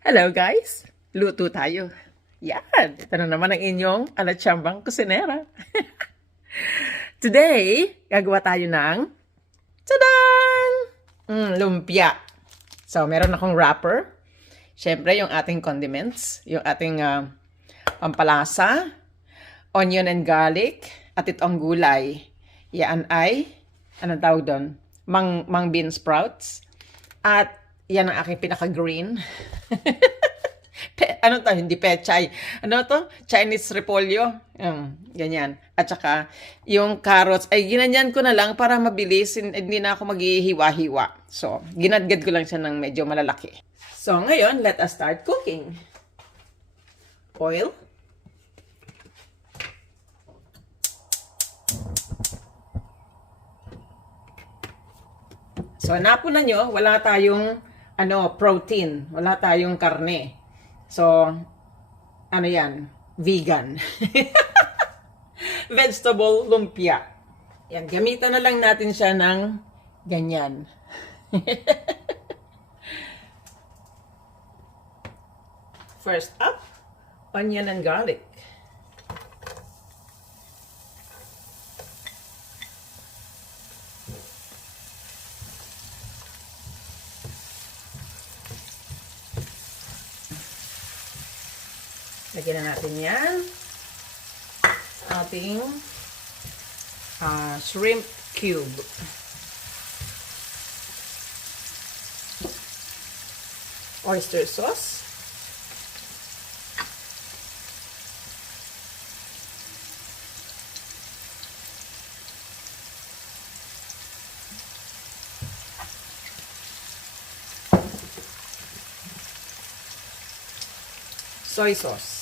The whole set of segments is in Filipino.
Hello guys! Luto tayo. Yan! Ito na naman ang inyong alatsambang kusinera. Today, gagawa tayo ng Tadang! Mm, lumpia. So, meron akong wrapper. Siyempre, yung ating condiments. Yung ating ah, pampalasa. Onion and garlic. At itong gulay. Yan ay, anong tawag doon? Mang, mang bean sprouts. At yan ang aking pinaka-green. Pe, ano to? Hindi pechay. Ano to? Chinese repolyo. Um, ganyan. At saka, yung carrots, ay ginanyan ko na lang para mabilis. hin- Hindi na ako maghihiwa-hiwa. So, ginadgad ko lang siya ng medyo malalaki. So, ngayon, let us start cooking. Oil. So, napunan nyo, wala tayong ano, protein. Wala tayong karne. So, ano yan? Vegan. Vegetable lumpia. Yan, gamitan na lang natin siya ng ganyan. First up, onion and garlic. Lagyan na natin yan. Ating ah, shrimp cube. Oyster sauce. Soy sauce.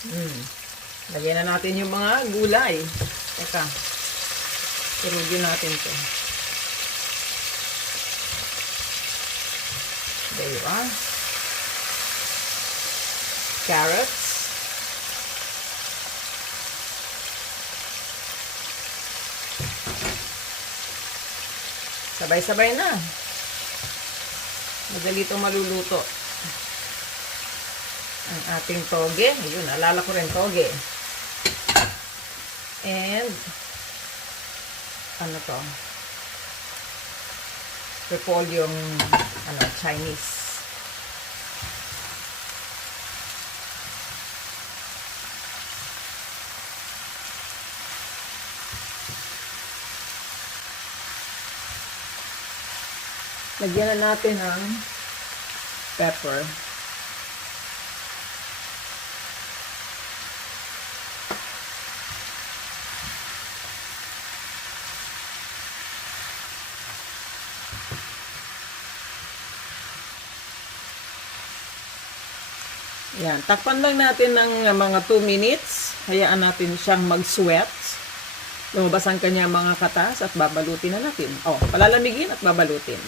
Mm. Lagyan na natin yung mga gulay. Teka. Turugin natin to. There you are. Carrots. Sabay-sabay na. Madali itong maluluto. Ang ating toge. Ayun, alala ko rin toge. And, ano to? Repolyong, ano, Chinese. Lagyan na natin ng pepper. Yan, takpan lang natin ng mga 2 minutes. Hayaan natin siyang mag-sweat. Lumabas ang kanya mga katas at babalutin na natin. Oh, palalamigin at babalutin.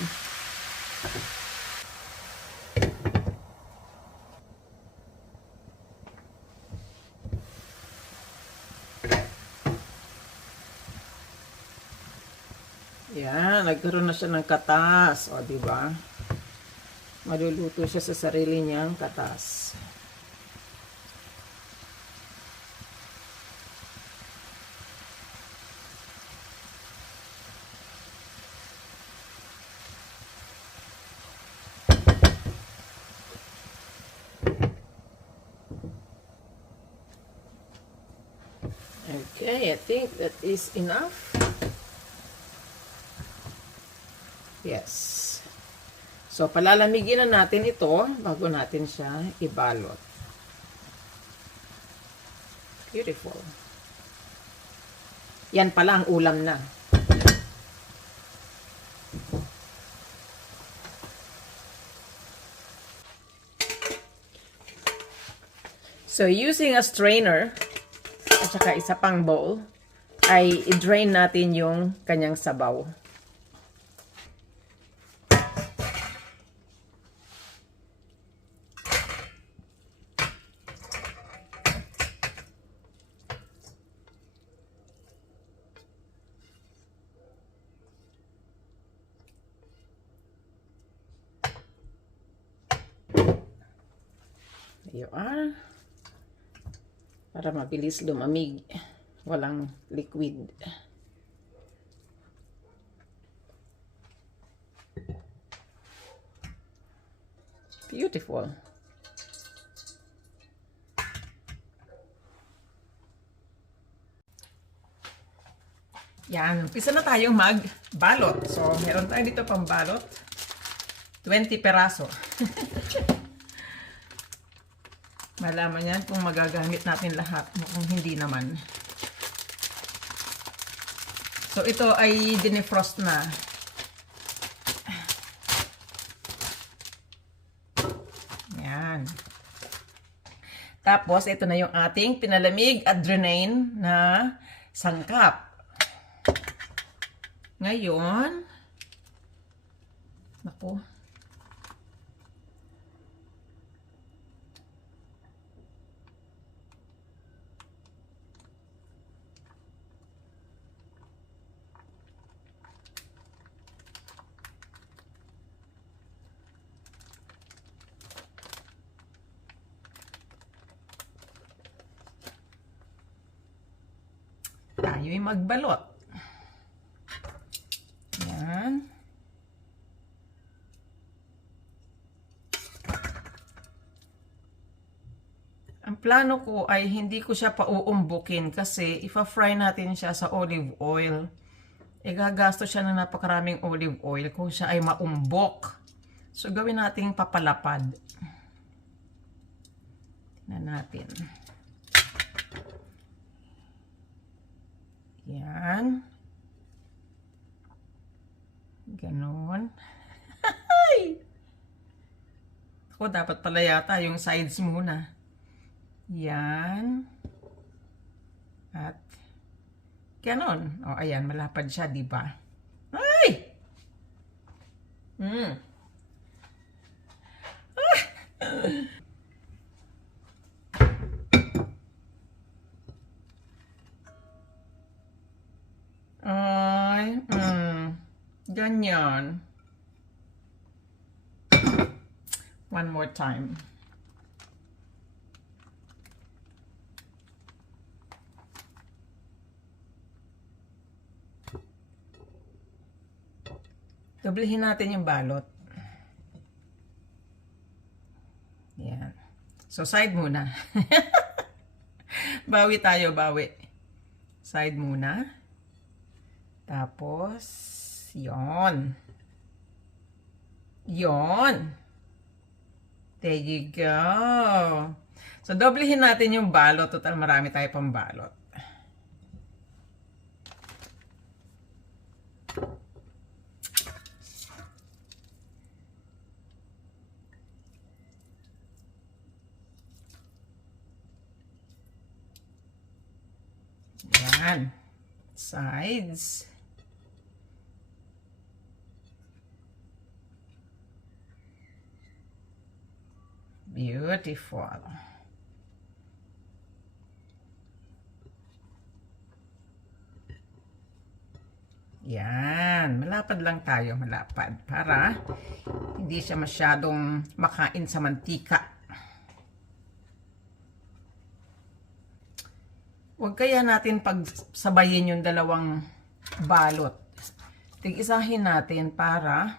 Yan, nagkaroon na siya ng katas. O, ba? Maluluto siya sa sarili niyang katas. Okay, I think that is enough. Yes. So, palalamigin na natin ito bago natin siya ibalot. Beautiful. Yan pala ang ulam na. So, using a strainer at saka isa pang bowl, ay i-drain natin yung kanyang sabaw. There you are. Para mabilis lumamig. Walang liquid. Beautiful. Yan, umpisa na tayong magbalot. So, meron tayo dito pang balot. 20 peraso. Malaman yan kung magagamit natin lahat kung hindi naman. So, ito ay dinefrost na. Yan. Tapos, ito na yung ating pinalamig at drain na sangkap. Ngayon, naku, tayo'y magbalot. Yan. Ang plano ko ay hindi ko siya pauumbukin kasi ifa-fry natin siya sa olive oil. Gagasto siya ng napakaraming olive oil kung siya ay maumbok. So gawin nating papalapad. Tingnan natin. Yan. Ganon. Ay! Ako, dapat pala yata yung sides muna. Yan. At, ganon. O, ayan, malapad siya, di ba? Ay! Hmm. Ay, ganyan. One more time. Doblehin natin yung balot. Yan. So, side muna. bawi tayo, bawi. Side muna. Tapos, yon. Yon. There you go. So, doblehin natin yung balot. Total, marami tayo pang balot. Yan. Sides. Beautiful. Yan. Malapad lang tayo. Malapad. Para hindi siya masyadong makain sa mantika. Huwag kaya natin pagsabayin yung dalawang balot. Tig-isahin natin para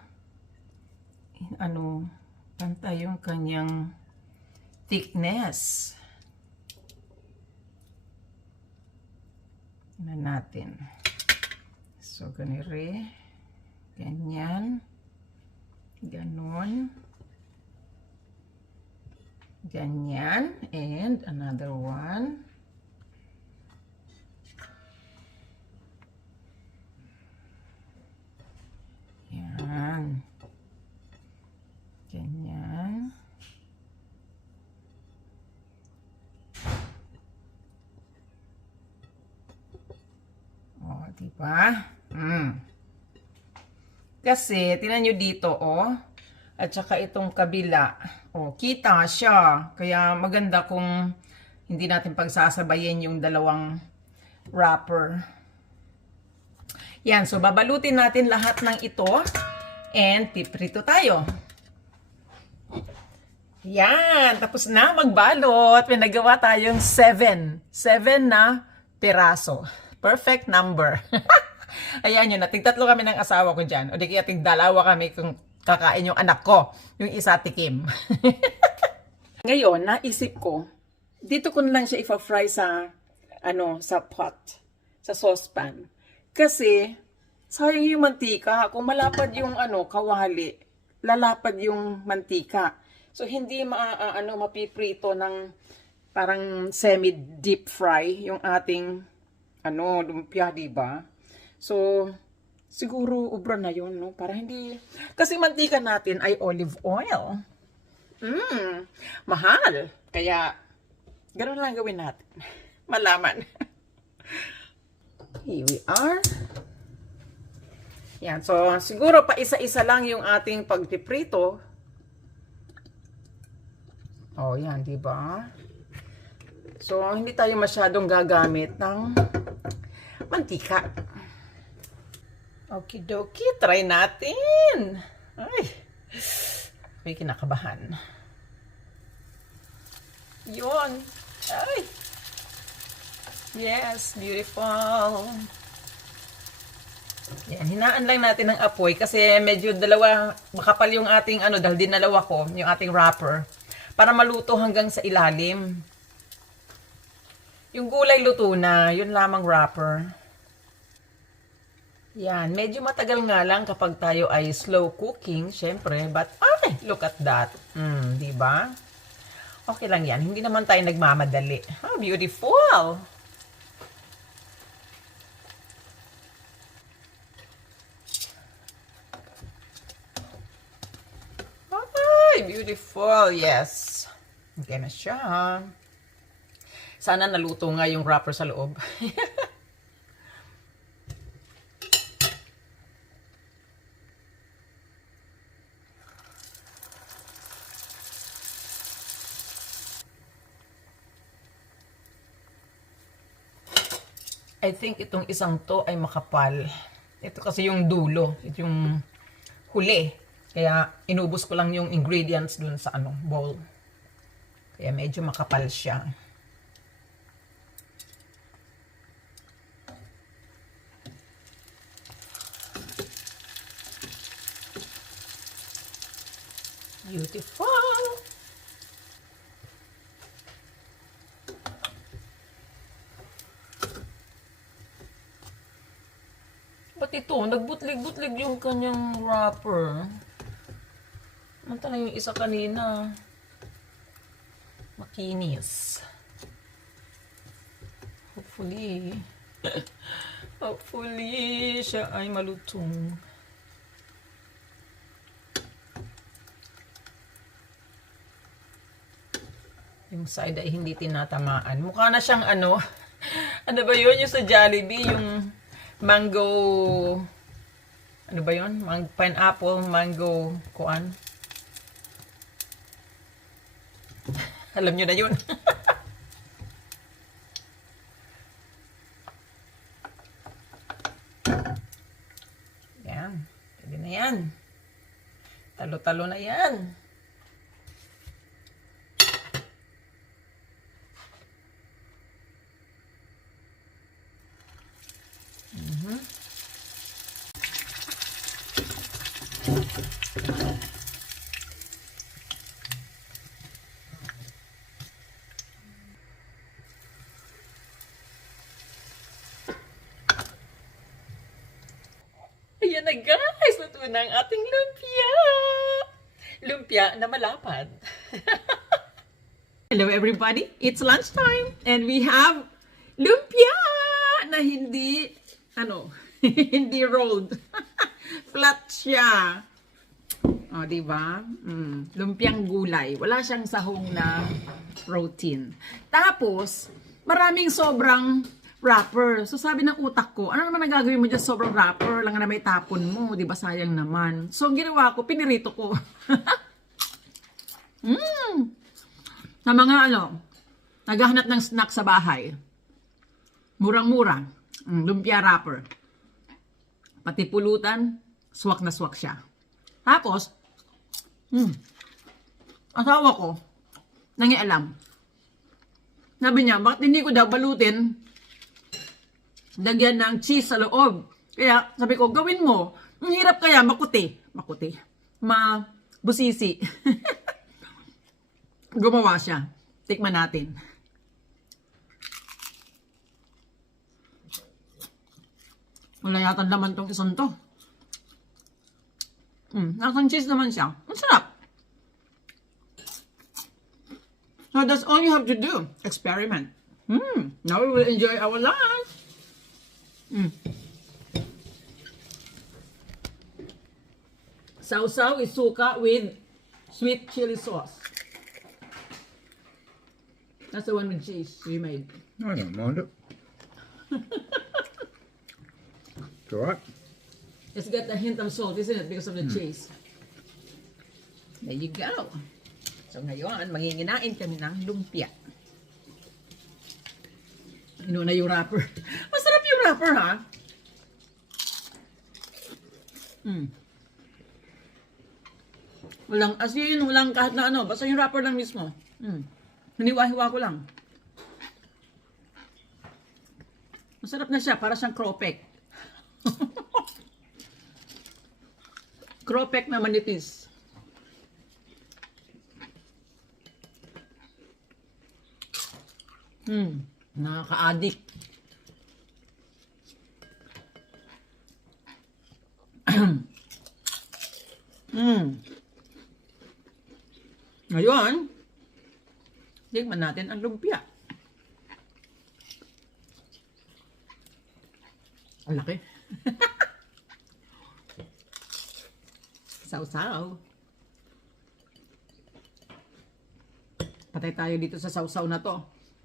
ano, pantay yung kanyang thickness. Tingnan natin. So, ganire. Ganyan. Ganon. Ganyan. And another one. Yan. Ganyan. O, di ba? Mm. Kasi, tinan nyo dito, oh. At saka itong kabila. Oh, kita siya. Kaya maganda kung hindi natin pagsasabayin yung dalawang wrapper. Yan, so babalutin natin lahat ng ito and piprito tayo. Yan, tapos na magbalot. May nagawa tayong seven. Seven na piraso. Perfect number. Ayan yun, natigtatlo kami ng asawa ko dyan. O di kaya tigdalawa kami kung kakain yung anak ko. Yung isa tikim. Ngayon, naisip ko, dito ko na lang siya ipa-fry sa, ano, sa pot, sa saucepan. Kasi, sayang yung mantika. Kung malapad yung, ano, kawali, lalapad yung mantika. So, hindi ma, ah, ano, mapiprito ng parang semi-deep fry yung ating, ano, lumpia, di ba? So, siguro ubra na yun, no? Para hindi, kasi mantika natin ay olive oil. Mm, mahal. Kaya, ganun lang gawin natin. Malaman. Here we are. Yan. So, siguro pa isa-isa lang yung ating pagpiprito. Oh, yan, di ba? So, hindi tayo masyadong gagamit ng mantika. Okidoki, try natin. Ay, may kinakabahan. Yun. Ay. Yes, beautiful. Yan, hinaan lang natin ng apoy kasi medyo dalawa, makapal yung ating ano, dahil dinalawa ko, yung ating wrapper, para maluto hanggang sa ilalim. Yung gulay luto na, yun lamang wrapper. Yan, medyo matagal nga lang kapag tayo ay slow cooking, syempre, but ay, look at that. Mm, di ba? Okay lang yan, hindi naman tayo nagmamadali. Oh, beautiful! Ay, beautiful, yes. Okay na siya. Sana naluto nga yung wrapper sa loob. I think itong isang to ay makapal. Ito kasi yung dulo. Ito yung huli. Kaya inubos ko lang yung ingredients dun sa ano, bowl. Kaya medyo makapal siya. Beautiful! Ito? Nagbutlig-butlig yung kanyang wrapper. Mantala yung isa kanina. Makinis. Hopefully. Hopefully, siya ay malutong. Yung side ay hindi tinatamaan. Mukha na siyang ano. ano ba yun? Yung sa Jollibee, yung mango ano ba yun? Mang pineapple, mango, kuan. Alam nyo na yun. yan. Pwede na yan. Talo-talo na yan. Ayan na guys, luto na ang ating lumpia. Lumpia na malapad. Hello everybody, it's lunchtime and we have lumpia ano, hindi rolled. Flat siya. O, oh, di ba? Mm, lumpiang gulay. Wala siyang sahong na protein. Tapos, maraming sobrang wrapper. So, sabi ng utak ko, ano naman ang gagawin mo dyan sobrang wrapper? Lang na may tapon mo, di ba? Sayang naman. So, ang ginawa ko, pinirito ko. mm! Na mga ano, naghahanap ng snack sa bahay. Murang-mura. Mm, lumpia wrapper. Pati pulutan, swak na swak siya. Tapos, hmm, asawa ko, nangialam. Sabi niya, bakit hindi ko daw balutin lagyan ng cheese sa loob. Kaya sabi ko, gawin mo. Ang hirap kaya makuti. Makuti. Mabusisi. Gumawa siya. Tikman natin. Wala yata naman tong isang to. Mm, nasang cheese naman siya. Ang sarap. So that's all you have to do. Experiment. Hmm. Now we will enjoy our lunch. Mm. Sausaw is suka with sweet chili sauce. That's the one with cheese we made. I don't mind it. it's alright. It's got a hint of salt, isn't it? Because of the cheese. There you go. So ngayon, manginginain kami ng lumpia. Inuna yung wrapper. Masarap yung wrapper, ha? Mm. Walang, as yun, walang kahit na ano, basta yung wrapper lang mismo. Mm. Hiniwa-hiwa ko lang. Masarap na siya, para siyang cropek. Cropek na manipis. Hmm, nakaka-addict. hmm. Ngayon, tignan natin ang lumpia. Ang laki. Sausaw. Patay tayo dito sa sausaw na to.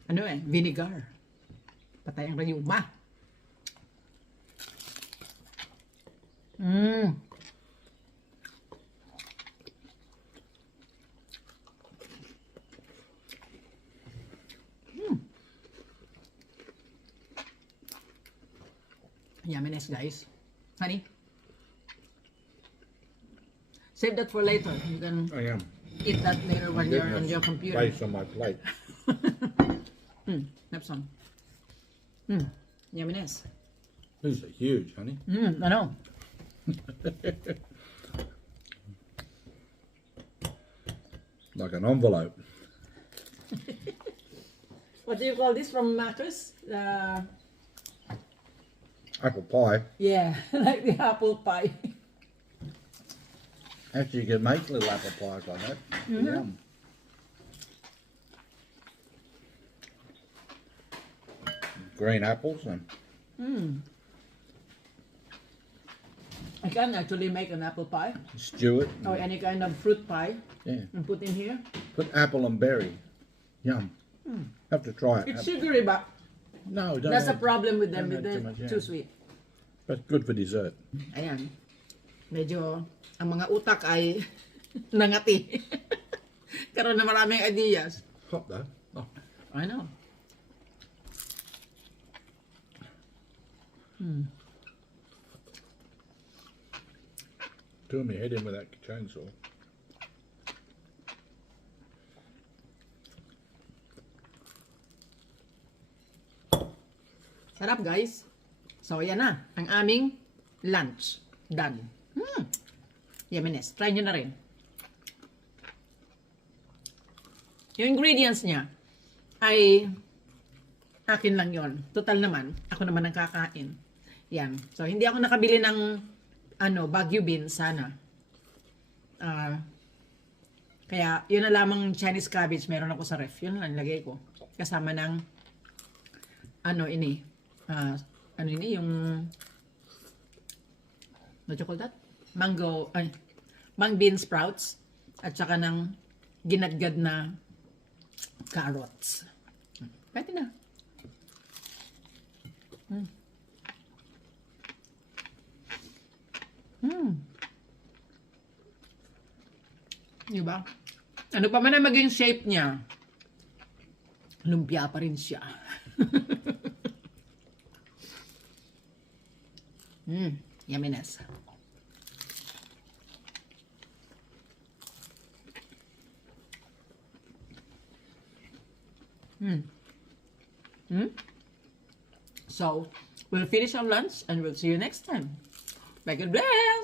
Ano eh, vinegar. Patay ang rayuma. Mmm. Yumminess, guys. Honey? Save that for later. You can I am. eat that later when you're on your computer. Place on my plate. Hmm, Nepson. Hmm, yumminess. These are huge, honey. Hmm, I know. Like an envelope. What do you call this from Macros? Uh, Apple pie. yeah, like the apple pie. Actually, you can make little apple pies like that. Yum. Green apples and Hmm. I can actually make an apple pie stew it. or any kind of fruit pie Yeah. and put in here. Put apple and berry. Yum. Have to try it. It's sugary, but no, don't that's a problem with them. With add the, too much, yeah. too sweet. But good for dessert. Ayan. Medyo ang mga utak ay nangati. Karoon na maraming ideas. Hot though. Oh. I know. Doing my head in with that chainsaw. Sarap guys. So yan na, ang aming lunch. Done. Hmm. Yumminess. Try nyo na rin. Yung ingredients niya ay akin lang yon. Total naman, ako naman ang kakain. Yan. So hindi ako nakabili ng ano, Baguio beans sana. Ah, kaya yun na lamang Chinese cabbage meron ako sa ref. Yun lang lagay ko. Kasama ng ano ini ah, ano ini yung what you call that? Mango, ay, mang bean sprouts at saka ng ginadgad na carrots. Pwede na. Mm. Mm. Diba? Ano pa man ang maging shape niya, lumpia pa rin siya. mm, yumminess. So, we'll finish our lunch and we'll see you next time. Bye, God bless!